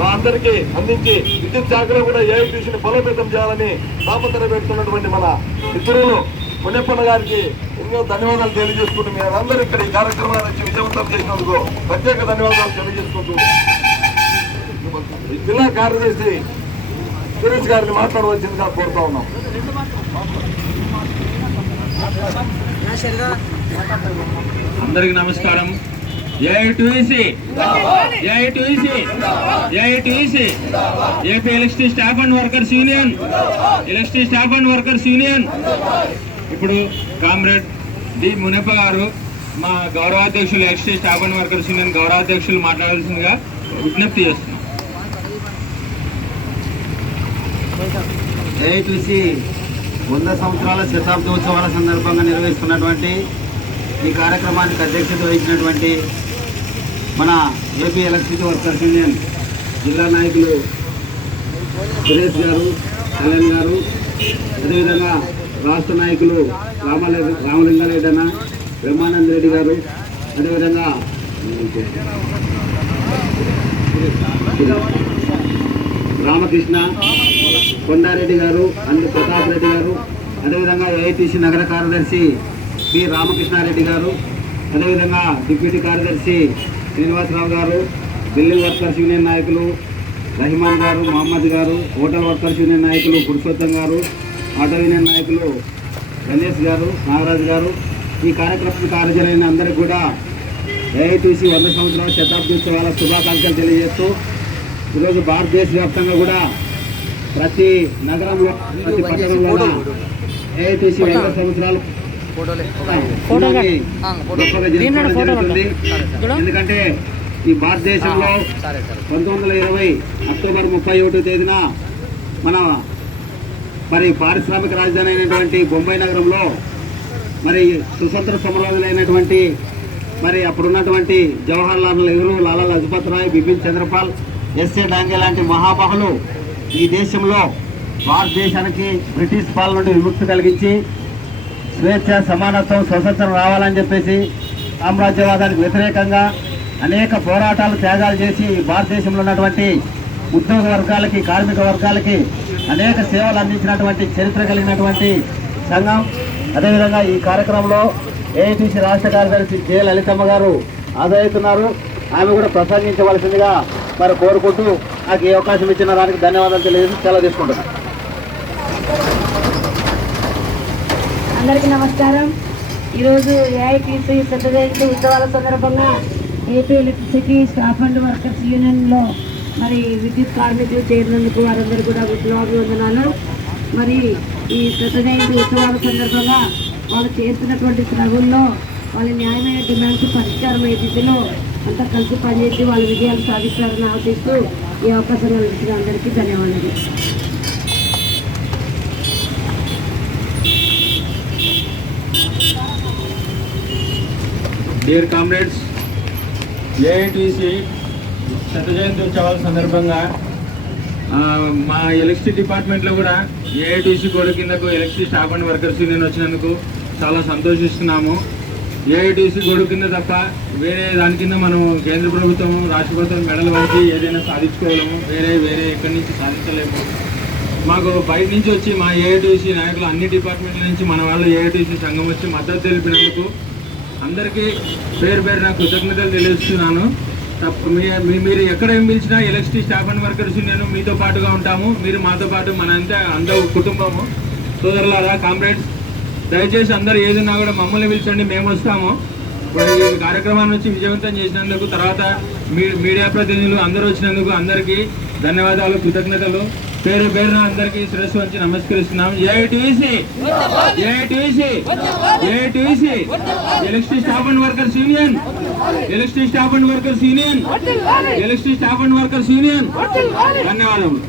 మా అందరికీ అందించి విద్యుత్ శాఖలో కూడా ఏఐటీసీని బలోపేతం చేయాలని తాపత్రయ పెడుతున్నటువంటి మన మిత్రులు మునియప్పన్న గారికి ఎన్నో ధన్యవాదాలు తెలియజేసుకుంటూ మీ అందరూ ఇక్కడ ఈ కార్యక్రమాన్ని వచ్చి విజయవంతం చేసినందుకు ప్రత్యేక ధన్యవాదాలు తెలియజేసుకుంటూ జిల్లా కార్యదర్శి సురేష్ గారిని మాట్లాడవలసిందిగా కోరుతా ఉన్నాం. అందరికి నమస్కారం. AITC AP electricity staff and workers union ఇప్పుడు కామ్రేడ్ డి మునప్ప గారు మా గౌరవాధ్యక్షులు electricity staff and workers union గౌరవాధ్యక్షులు మాట్లాడాల్సిందిగా విజ్ఞప్తి చేస్తున్నాం. ఏఐటీసీ 100 సంవత్సరాల శతాబ్దోత్సవాల సందర్భంగా నిర్వహిస్తున్నటువంటి ఈ కార్యక్రమానికి అధ్యక్షత వహించినటువంటి మన ఏపీ ఎలక్ట్రిసిటీ వర్కర్స్ యూనియన్ జిల్లా నాయకులు సురేష్ గారు, కళ్యాణ్ గారు, అదేవిధంగా రాష్ట్ర నాయకులు రామలింగారెడ్డి అన్న, బ్రహ్మానంద రెడ్డి గారు, అదేవిధంగా రామకృష్ణ, కొండారెడ్డి గారు, ప్రతాప్ రెడ్డి గారు, అదేవిధంగా ఏఐటీసీ నగర కార్యదర్శి పి రామకృష్ణారెడ్డి గారు, అదేవిధంగా డిప్యూటీ కార్యదర్శి శ్రీనివాసరావు గారు, బిల్డింగ్ వర్కర్స్ యూనియన్ నాయకులు రహిమాన్ గారు, మహమ్మద్ గారు, హోటల్ వర్కర్స్ యూనియన్ నాయకులు పురుషోత్తం గారు, ఆటో యూనియన్ నాయకులు గణేష్ గారు, నాగరాజు గారు, ఈ కార్యక్రమానికి హాజరైన అందరికీ కూడా ఏఐటీసీ 100 సంవత్సరాల శతాబ్దోత్సవాల శుభాకాంక్షలు తెలియజేస్తూ ఈరోజు భారతదేశ వ్యాప్తంగా కూడా ప్రతి నగరంలో, ప్రతి పట్టణంలో ఏఐటీసీ 100 సంవత్సరాలు జరుగుతుంది. ఎందుకంటే ఈ భారతదేశంలో 1920 అక్టోబర్ 31 తేదీన మరి పారిశ్రామిక రాజధాని అయినటువంటి బొంబాయి నగరంలో మరి స్వతంత్ర సమరయోధులైనటువంటి మరి అప్పుడున్నటువంటి జవహర్ లాల్ నెహ్రూ, లాలా లజపత్ రాయ్, బిపిన్ చంద్రపాల్, ఎస్ఏ డాంగే లాంటి మహాబాహులు ఈ దేశంలో భారతదేశానికి బ్రిటిష్ పాలన నుండి విముక్తి కలిగించి స్వేచ్ఛ, సమానత్వం, స్వతంత్రం రావాలని చెప్పేసి సామ్రాజ్యవాదానికి వ్యతిరేకంగా అనేక పోరాటాలు, త్యాగాలు చేసి భారతదేశంలో ఉన్నటువంటి ఉద్యోగ వర్గాలకి, కార్మిక వర్గాలకి అనేక సేవలు అందించినటువంటి చరిత్ర కలిగినటువంటి సంఘం. అదేవిధంగా ఈ కార్యక్రమంలో ఏఐటీసీ రాష్ట్ర కార్యదర్శి జె లలితమ్మ గారు హాజరవుతున్నారు. ఆమె కూడా ప్రసంగించవలసిందిగా మరి కోరుకుంటూ నాకు ఈ అవకాశం ఇచ్చిన దానికి ధన్యవాదాలు తెలియజేసి సెలవు తీసుకుంటున్నాను. అందరికీ నమస్కారం. ఈరోజు ఏఐటీసీ జయంతి ఉత్సవాల సందర్భంగా AP electricity staff and workers యూనియన్లో మరి విద్యుత్ కార్మికులు చేరినందుకు వారందరూ కూడా విప్లవాభివందనాలు. మరి ఈ జయంతి ఉత్సవాల సందర్భంగా వాళ్ళు చేస్తున్నటువంటి శ్రమంలో వాళ్ళ న్యాయమైన డిమాండ్స్ పరిష్కారమయ్యే దిశలో అంతా కలిసి పనిచేసి వాళ్ళ విజయాలు సాధిస్తారని ఆశిస్తూ ఈ అవకాశం కల్పించిన అందరికీ ధన్యవాదాలు. డియర్ కామ్రేడ్స్, ఏఐటీసీ జయంతి ఉత్సవాల సందర్భంగా మా ఎలక్ట్రిసిటీ డిపార్ట్మెంట్లో కూడా ఏఐటీసీ కోడ్ కిందకు electricity staff and workers union వచ్చినందుకు చాలా సంతోషిస్తున్నాము. ఏఐటీసీ గొడుగు కింద తప్ప వేరే దాని కింద మనం కేంద్ర ప్రభుత్వం, రాష్ట్ర ప్రభుత్వం మెడలు వంచి ఏదైనా సాధించుకోగలము, వేరే ఎక్కడి నుంచి సాధించలేము. మాకు బయట నుంచి వచ్చి మా ఏఐటీసీ నాయకులు అన్ని డిపార్ట్మెంట్ల నుంచి మన వాళ్ళు ఏఐటీసీ సంఘం వచ్చి మద్దతు తెలిపినందుకు అందరికీ పేరు నాకు కృతజ్ఞతలు తెలియజేస్తున్నాను. మీరు ఎక్కడ ఏం పిలిచినా ఎలక్ట్రిసిటీ స్టాఫ్ అండ్ వర్కర్స్ నేను మీతో పాటుగా ఉంటాము. మీరు మాతో పాటు అందరూ కుటుంబము. సోదరులారా, కామ్రేడ్స్, దయచేసి అందరూ ఏదైనా కూడా మమ్మల్ని పిలిచండి, మేము వస్తాము. ఇప్పుడు ఈ కార్యక్రమాన్ని వచ్చి విజయవంతం చేసినందుకు, తర్వాత మీడియా ప్రతినిధులు అందరూ వచ్చినందుకు అందరికీ ధన్యవాదాలు, కృతజ్ఞతలు. పేరున అందరికీ శిరస్సు వంచి నమస్కరిస్తున్నాం. AITC electricity staff and workers union ధన్యవాదములు.